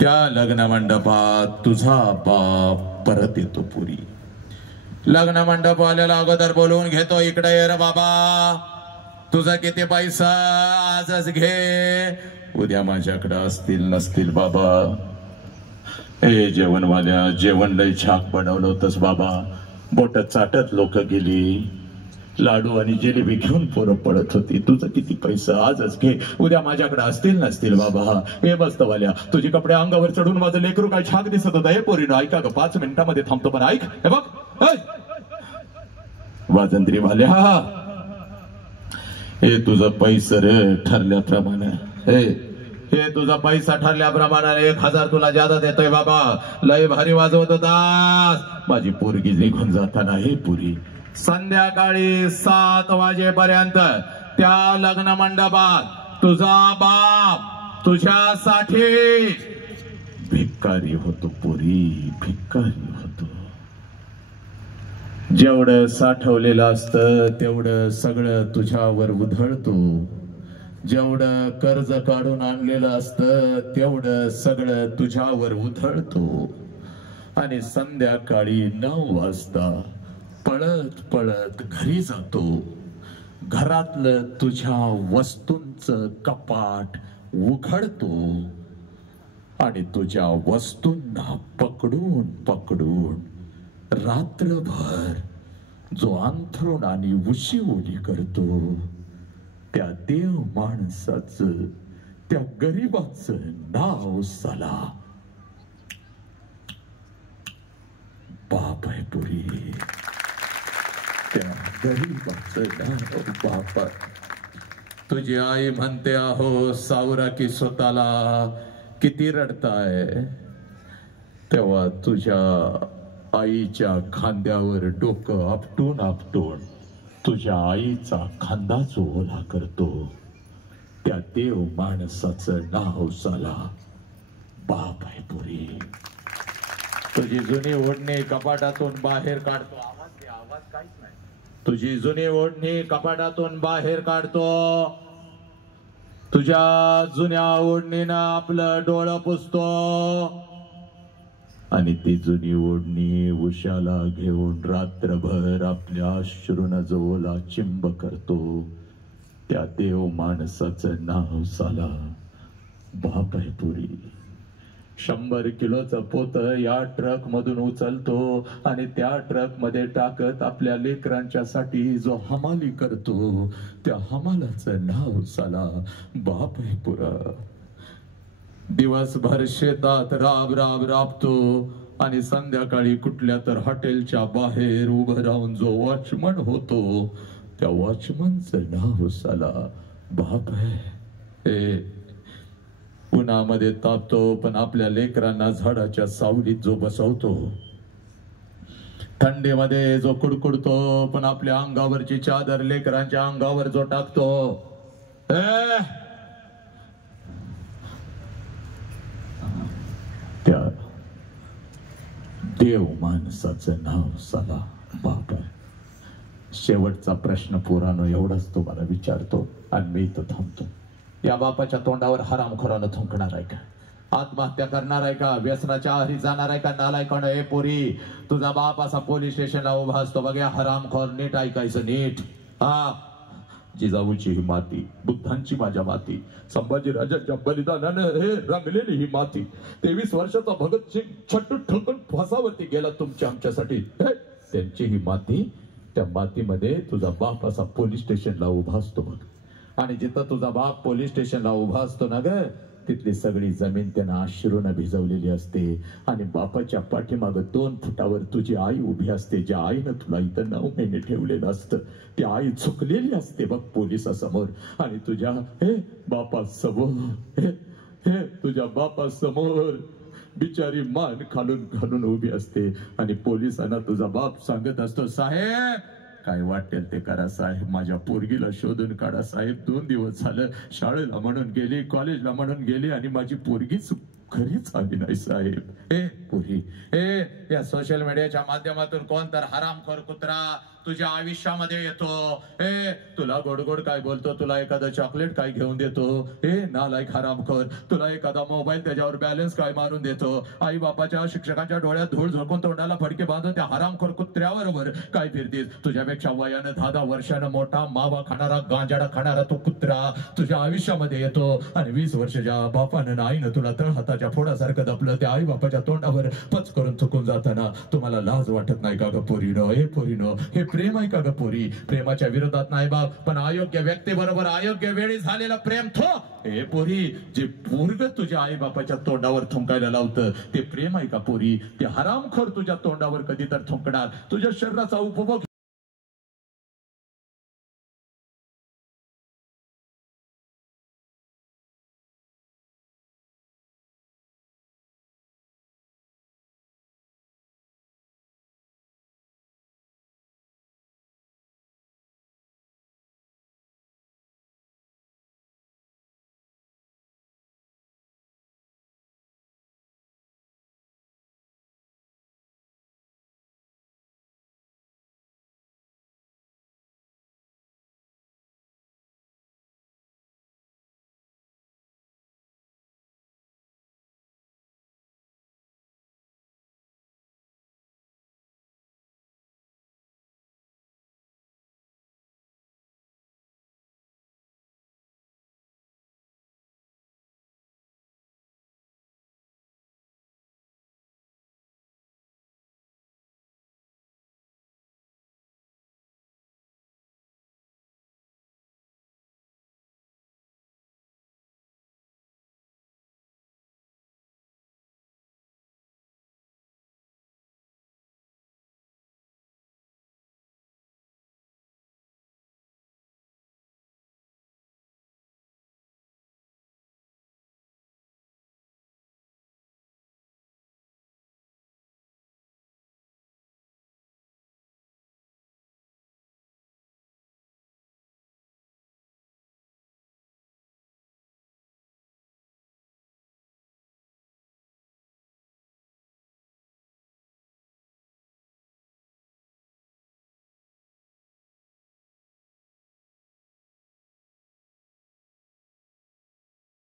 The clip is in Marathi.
त्या लग्न मंडपात तुझा बाप परत येतो पुरी. लग्न मंडप वाल्याला अगोदर बोलवून घेतो, इकडे ये रे बाबा, तुझा किती पैसा आजच घे, उद्या माझ्याकडे असतील नसतील बाबा. ए जेवणवाल्या, जेवण लय छाक बनवलं होतंस बाबा. बोट चाटत लोक गेली, लाडू आणि जिलेबी घेऊन पोरं पडत होती. तुझं किती पैसा आजच घे, उद्या माझ्याकडे असतील नसतील बाबा. हे मस्त वाल्या, तुझे कपडे अंगावर चढून माझं लेकरू काय छाक दिसत होतं. हे पोरीनो ऐका ग, 5 मिनिटांमध्ये थांबतो, पण ऐक. हे बघ वाजंत्री वाल्या, हे तुझं पैसा रे ठरल्याप्रमाणे, हे तुझा पैसा ठरल्याप्रमाणे 1000 तुला जादा देतोय बाबा. लय भारी वाजवत होतास. माझी पोरगी निघून जाताना हे पुरी संध्याकाळी 7 वाजेपर्यंत त्या लग्न मंडपात तुझा बाप तुझ्यासाठी भिकारी होतो पुरी, भिकारी होतो. जेवढं साठवलेलं असतं तेवढं सगळं तुझ्यावर उधळतो. जेवढं कर्ज काढून आणलेलं असतं तेवढं सगळं तुझ्यावर उधळतो. आणि संध्याकाळी 9 वाजता पळत पळत घरी जातो. घरातलं तुझ्या वस्तूंचं कपाट उघडतो आणि तुझ्या वस्तूंना पकडून पकडून रात्रभर जो अंथरूण आणि उशी करतो, त्या देव माणसाचं, त्या गरीबाचं नाव साला बाप आहे पुरी. त्या गरीबाचं नाव बाप आहे. तुझी आई म्हणते, अहो सावरा की स्वतःला किती रडताय, तेव्हा तुझ्या आईच्या खांद्यावर डोकं आपटून आपटून तुझ्या आईचा खांदा जो ओला करतो, त्या देव माणसाचं नाव साला बाप आहे पुरी. तुझी जुनी ओढणी कपाटातून बाहेर काढतो. आवाज काहीच नाही. तुझी जुनी ओढणी कपाटातून बाहेर काढतो. तुझ्या जुन्या ओढणीनं आपलं डोळं पुसतो आणि ती जुनी ओढणी उशाला घेऊन रात्रभर आपल्या अश्रूनं जो ओला चिंब करतो, त्या देव माणसाचं नाव साला बाप आहे पुरी. 100 किलोचं पोत या ट्रक मधून उचलतो आणि त्या ट्रक मध्ये टाकत आपल्या लेकरांच्यासाठी जो हमाली करतो, त्या हमालाचं नाव साला बाप आहे पुरा. दिवसभर शेतात राब राब राबतो आणि संध्याकाळी कुठल्या तर हॉटेलच्या बाहेर उभं राहून जो वॉचमन होतो, त्या वॉचमनचं नाव साला बाप आहे. उन्हामध्ये तापतो पण आपल्या लेकरांना झाडाच्या सावलीत जो बसवतो. थंडीमध्ये जो कुडकुडतो पण आपल्या अंगावरची चादर लेकरांच्या अंगावर जो टाकतो, त्या देव माणसाचं नाव साला बाप आहे. शेवटचा प्रश्न पोरानो एवढाच तुम्हाला विचारतो आणि मी इथं थांबतो. या बापाच्या तोंडावर हरामखोरानं थुंकणार आहे का? आत्महत्या करणार आहे का? व्यसनाच्या आहारी जाणार आहे का? नालायकानं, हे पोरी, तुझा बाप असा पोलीस स्टेशनला उभा असतो बघ. या हरामखोर, नीट ऐकायचं, नीट. जिजाऊची ही माती, बुद्धांची माझ्या माती, संभाजीराजांच्या बलिदानानं हे रंगलेली ही माती, 23 वर्षाचा भगतसिंग छट्टू ठोकून फासावरती गेला तुमच्या आमच्यासाठी. त्यांची ही माती, त्या मातीमध्ये तुझा बाप असा पोलीस स्टेशनला उभा असतो बघ. आणि जिथं तुझा बाप पोलीस स्टेशनला उभा असतो ना ग, तिथली सगळी जमीन त्यानं अश्रूनं भिजवलेली असते. आणि बापाच्या पाठीमागं 2 फुटावर तुझी आई उभी असते, ज्या आईनं तुला इथं 9 महिने ठेवलेलं असतं. ती आई झुकलेली असते बघ पोलिसासमोर. आणि तुझ्या बापासमोर, तुझ्या बापासमोर बिचारी मान खालून घालून उभी असते. आणि पोलिसांना तुझा बाप सांगत असतो, साहेब काय वाटेल ते करा साहेब, माझ्या पोरगीला शोधून काढा साहेब. 2 दिवस झालं शाळेला म्हणून गेली, कॉलेजला म्हणून गेली आणि माझी पोरगी खरीच आली नाही साहेब. ए पुरी, या सोशल मीडियाच्या माध्यमातून कोण तर हरामखोर कुत्रा तुझ्या आयुष्यामध्ये येतो. तुला गोड गोड काय बोलतो, तुला एखादं चॉकलेट काय घेऊन देतो. नालायक हरामखोर, तुला एखादा मोबाईल त्याच्यावर बॅलन्स काय मारून देतो. आई बापाच्या शिक्षकांच्या डोळ्यात धूळ झोकून तोंडाला फडके बांधून त्या हरामखोर कुत्र्याबरोबर काय फिरतीस. तुझ्यापेक्षा वयानं 10 वर्षानं मोठा मावा खाणारा गांजाडा खाणारा तो कुत्रा तुझ्या आयुष्यामध्ये येतो आणि 20 वर्षाच्या बापानं आईनं तुला तळ हाताच्या फोडासारखं दपलं. त्या आई बापाच्या तोंडावर पच करून चुकून जाताना तुम्हाला लाज वाटत नाही का ग पोरीनो? पोरीनो, हे प्रेम आहे का ग पोरी? प्रेमाच्या विरोधात नाही बाग, पण अयोग्य व्यक्तीबरोबर अयोग्य वेळी झालेलं प्रेम थो. पोरी, जे पोरग तुझ्या आई बापाच्या तोंडावर थुंकायला लावतं ते प्रेम आहे का पोरी? ते हरामखोर तुझ्या तोंडावर कधी तर थुंकणार. तुझ्या शरीराचा उपभोग